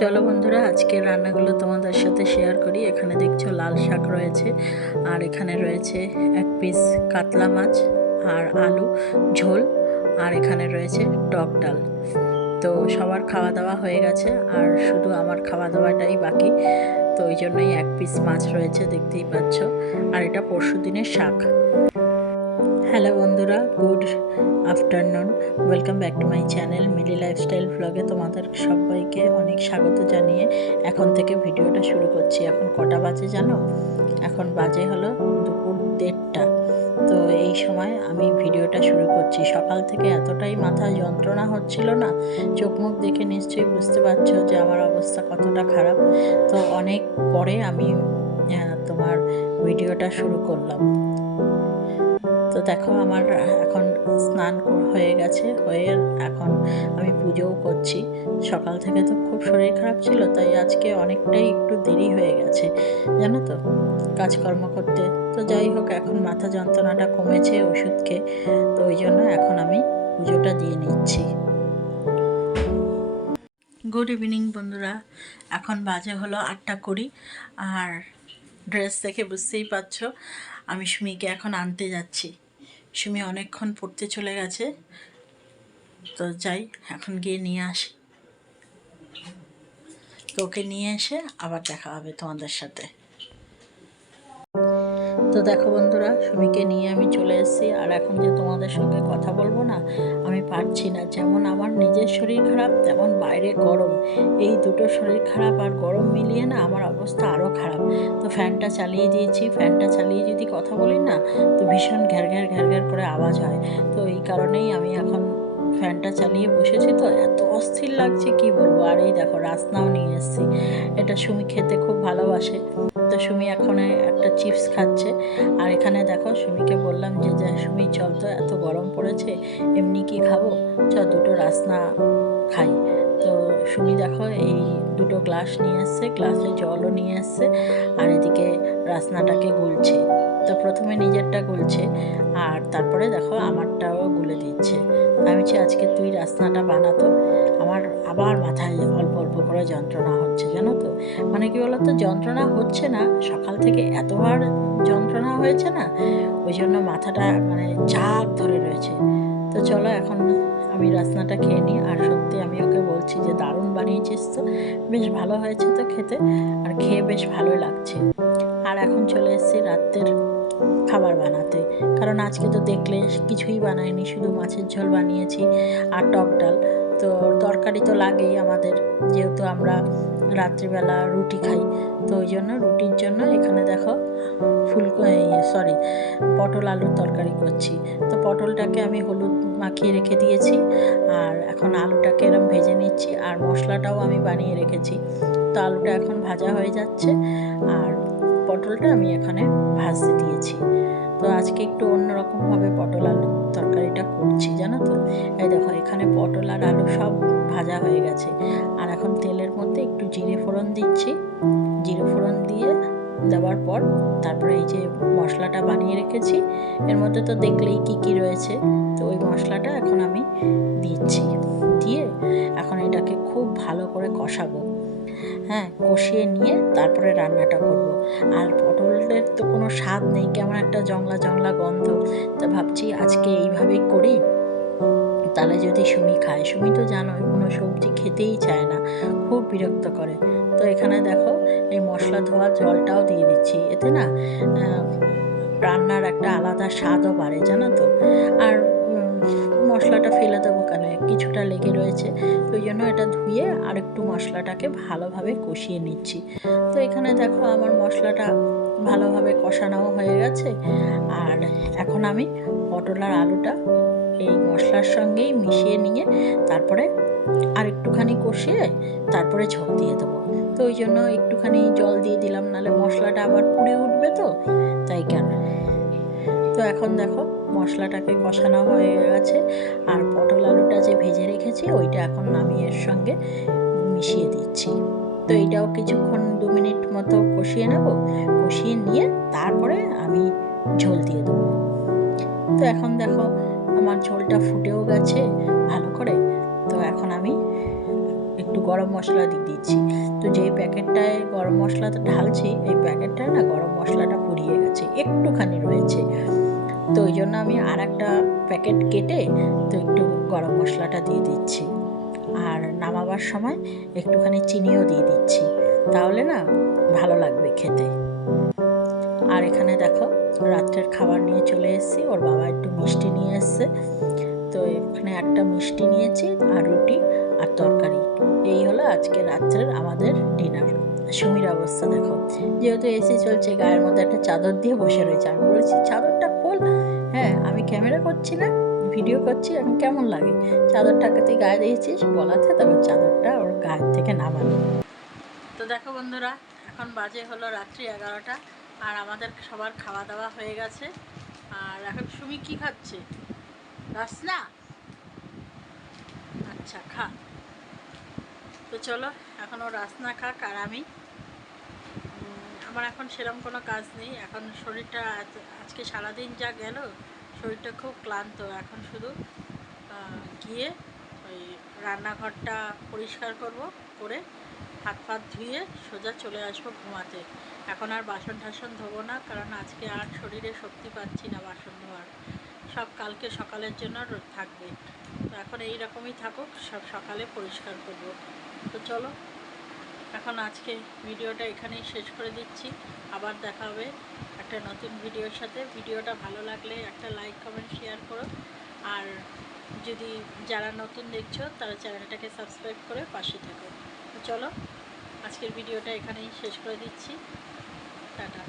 চলো বন্ধুরা, আজকের রান্নাগুলো তোমাদের সাথে শেয়ার করি। এখানে দেখছো লাল শাক রয়েছে, আর এখানে রয়েছে এক পিস কাতলা মাছ আর আলু ঝোল, আর এখানে রয়েছে টক ডাল। তো সবার খাওয়া দাওয়া হয়ে গেছে, আর শুধু আমার খাওয়া দাওয়াটাই বাকি। তো ওই জন্যই এক পিস মাছ রয়েছে, দেখতেই পাচ্ছ। আর এটা পরশু দিনের শাক। হ্যালো বন্ধুরা, good afternoon. Welcome back to my channel Mili lifestyle ব্লগে তোমাদের সবাইকে অনেক স্বাগত জানিয়ে এখন থেকে ভিডিওটা শুরু করছি। এখন কটা বাজে জানো? এখন বাজে হলো দুপুর 1:30। তো এই সময় আমি ভিডিওটা শুরু করছি। সকাল থেকে এতটাই মাথা যন্ত্রণা হচ্ছিল না, চোখ মুখ দেখে নিশ্চয়ই বুঝতে পারছো যে আমার অবস্থা কতটা খারাপ। তো অনেক পরে আমি তোমার ভিডিওটা শুরু করলাম। তো দেখো, আমার এখন স্নান হয়ে গেছে, হয়ে এখন আমি পুজোও করছি। সকাল থেকে তো খুব শরীর খারাপ ছিল, তাই আজকে অনেকটাই একটু দেরি হয়ে গেছে জানো তো কাজকর্ম করতে। তো যাই হোক, এখন মাথা যন্ত্রণাটা কমেছে ওষুধ খেয়ে, তো ওই জন্য এখন আমি পুজোটা দিয়ে নিচ্ছি। গুড ইভিনিং বন্ধুরা, এখন বাজে হলো 8:20। আর ড্রেস দেখে বুঝতেই পারছো আমি সুমিকে এখন আনতে যাচ্ছি। সুমি অনেকক্ষণ পড়তে চলে গেছে, তো যাই এখন গিয়ে নিয়ে আসি। তো ওকে নিয়ে এসে আবার দেখা হবে তোমাদের সাথে। তো দেখো বন্ধুরা, সুমিকে নিয়ে আমি চলে এসেছি। আর এখন যে তোমাদের সঙ্গে কথা বলবো না, আমি পারছি না। যেমন আমার নিজের শরীর খারাপ, তেমন বাইরে গরম। এই দুটো শরীর খারাপ আর গরম মিলিয়ে না আমার অবস্থা আরও খারাপ। তো ফ্যানটা চালিয়ে দিয়েছি। ফ্যানটা চালিয়ে যদি কথা বলি না, তো ভীষণ ঘ্যার ঘ্যার ঘ্যার ঘ্যার করে আওয়াজ হয়। তো এই কারণেই আমি এখন ফ্যানটা চালিয়ে বসেছি। তো এত অস্থির লাগছে কি বলবো। আর এই দেখো, রাসনাও নিয়ে এসেছি। এটা সুমি খেতে খুব ভালোবাসে। তো সুমি এখন একটা চিপস খাচ্ছে। আর এখানে দেখো, সুমিকে বললাম যে যা সুমি চল তো, এত গরম পড়েছে, এমনি কি খাবো, দুটো রাসনা খাই। তো সুমি দেখো এই দুটো গ্লাস নিয়ে এসছে, গ্লাসে জলও নিয়ে এসছে, আর এদিকে রাসনাটাকে গুলছে। তো প্রথমে নিজেরটা গুলছে, আর তারপরে দেখো আমারটাও গুলে দিচ্ছে। আমি বলছি আজকে তুই রাসনাটা বানাতো। আমার আবার মাথায় অল্প অল্প করে যন্ত্রণা হচ্ছে জানো তো। মানে কি বলতো, যন্ত্রণা হচ্ছে না, সকাল থেকে এতবার যন্ত্রণা হয়েছে না, ওই জন্য মাথাটা মানে চাপ ধরে রয়েছে। তো চলো এখন আমি রাসনাটা খেয়ে নিই। আর সত্যি আমি ওকে বলছি যে দারুণ বানিয়েছিস তো, বেশ ভালো হয়েছে তো খেতে, আর খেয়ে বেশ ভালোই লাগছে। আর এখন চলে এসেছি রাতের খাবার বানাতে, কারণ আজকে তো দেখলে কিছুই বানাইনি, শুধু মাছের ঝোল বানিয়েছি আর টক ডাল। তো তরকারি তো লাগেই আমাদের, যেহেতু আমরা রাত্রিবেলা রুটি খাই। তো ওই জন্য রুটির জন্য এখানে দেখো পটল আলুর তরকারি করছি। তো পটলটাকে আমি হলুদ মাখিয়ে রেখে দিয়েছি, আর এখন আলুটাকে এরম ভেজে নিচ্ছি, আর মশলাটাও আমি বানিয়ে রেখেছি। তো আলুটা এখন ভাজা হয়ে যাচ্ছে, আর পটলটা আমি এখানে ভাজতে দিয়েছি। তো আজকে একটু অন্যরকমভাবে পটল আলুর তরকারিটা করছি জানো তো। এই দেখো, এখানে পটল আর আলু সব ভাজা হয়ে গেছে। আর এখন তেলের মধ্যে একটু জিরে ফোড়ন দিচ্ছি। জিরে ফোড়ন দিয়ে দেওয়ার পর তারপরে এই যে মশলাটা বানিয়ে রেখেছি, এর মধ্যে তো দেখলেই কি কি রয়েছে। তো ওই মশলাটা এখন আমি দিচ্ছি, দিয়ে এখন এটাকে খুব ভালো করে কষাবো। হ্যাঁ, কষিয়ে নিয়ে তারপরে রান্নাটা করব। আর পটলের তো কোনো স্বাদ নেই, কেমন একটা জংলা জংলা গন্ধ। তা ভাবছি আজকে এইভাবেই করি, তাহলে যদি সুমি খায়। সুমি তো জানোই কোনো সবজি খেতেই চায় না, খুব বিরক্ত করে। তো এখানে দেখো, এই মশলা ধোয়া জলটাও দিয়ে দিচ্ছি। এতে না রান্নার একটা আলাদা স্বাদও বাড়ে জানো তো। আর মশলাটা ফেলে দেবো কেন, কিছুটা লেগে রয়েছে। তো ওই জন্য এটা ধুয়ে আরেকটু মশলাটাকে ভালোভাবে কষিয়ে নিচ্ছি। তো এখানে দেখো আমার মশলাটা ভালোভাবে কষানোও হয়ে গেছে। আর এখন আমি পটল আর আলুটা এই মশলার সঙ্গেই মিশিয়ে নিয়ে তারপরে আর একটুখানি কষিয়ে তারপরে ঝোল দিয়ে দেবো। তো ওই জন্য একটুখানি জল দিয়ে দিলাম, নাহলে মশলাটা আবার পুড়ে উঠবে তো, তাই কেন। তো এখন দেখো, মশলাটাকে কষানো হয়ে গেছে, আর পটল আলুটা যে ভেজে রেখেছি ওইটা এখন নামিয়ে এর সঙ্গে মিশিয়ে দিচ্ছি। তো এইটাও কিছুক্ষণ 2 মিনিট মতো কষিয়ে নেব। কষিয়ে নিয়ে তারপরে আমি ঝোল দিয়ে দেবো। তো এখন দেখো, আমার ঝোলটা ফুটেও গেছে ভালো করে। তো এখন আমি একটু একটু গরম মশলা দিয়ে দিচ্ছি। তো যেই প্যাকেটটায় গরম মশলাটা ঢালছি এই প্যাকেটটায় না গরম মশলাটা ফুরিয়ে গেছে, একটুখানি রয়েছে। তো ওই জন্য আমি আর একটা প্যাকেট কেটে তো একটু গরম মশলাটা দিয়ে দিচ্ছি। আর নামাবার সময় একটুখানি চিনিও দিয়ে দিচ্ছি, তাহলে না ভালো লাগবে খেতে। আর এখানে দেখো রাত্রের খাবার নিয়ে চলে এসেছি, ওর বাবা একটু মিষ্টি নিয়ে এসছে। তো এখানে একটা মিষ্টি নিয়েছি আর রুটি আর তরকারি। এই হলো আজকে রাত্রের আমাদের ডিনার। সুমির অবস্থা দেখো, যেহেতু এসি চলছে গায়ের মধ্যে একটা চাদর দিয়ে বসে রয়েছে। আমি বলেছি চাদরটা খোল। হ্যাঁ, আমি ক্যামেরা করছি না, ভিডিও করছি, এখন কেমন লাগে চাদরটাকে তুই গায়ে দিয়েছিস বলাতে, তারপর চাদরটা ওর গায়ের থেকে নামানো। তো দেখো বন্ধুরা, এখন বাজে হলো রাত্রি 11টা, আর আমাদের সবার খাওয়া দাওয়া হয়ে গেছে। আর এখন সুমি কি খাচ্ছে? রাসনা? আচ্ছা, খা। তো চলো এখন ও রাসনা খাক, আর আমি আমার এখন সেরকম কোনো কাজ নেই। এখন শরীরটা আজকে সারাদিন যা গেল, শরীরটা খুব ক্লান্ত। এখন শুধু গিয়ে ওই রান্নাঘরটা পরিষ্কার করে হাত ফাত ধুয়ে সোজা চলে আসবো ঘুমাতে। এখন আর বাসন টাসন ধোবো না, কারণ আজকে আর শরীরে শক্তি পাচ্ছি না বাসন ধোয়ার। সব কালকে সকালের জন্য থাকবে। তো এখন এই রকমই থাকুক, সব সকালে পরিষ্কার করব। তো চলো এখন আজকে ভিডিওটা এখানেই শেষ করে দিচ্ছি। আবার দেখা হবে একটা নতুন ভিডিওর সাথে। ভিডিওটা ভালো লাগলে একটা লাইক কমেন্ট শেয়ার করো, আর যদি যারা নতুন দেখছো তারা চ্যানেলটাকে সাবস্ক্রাইব করে পাশে থেকো। তো চলো আজকের ভিডিওটা এখানেই শেষ করে দিচ্ছি। টাটা।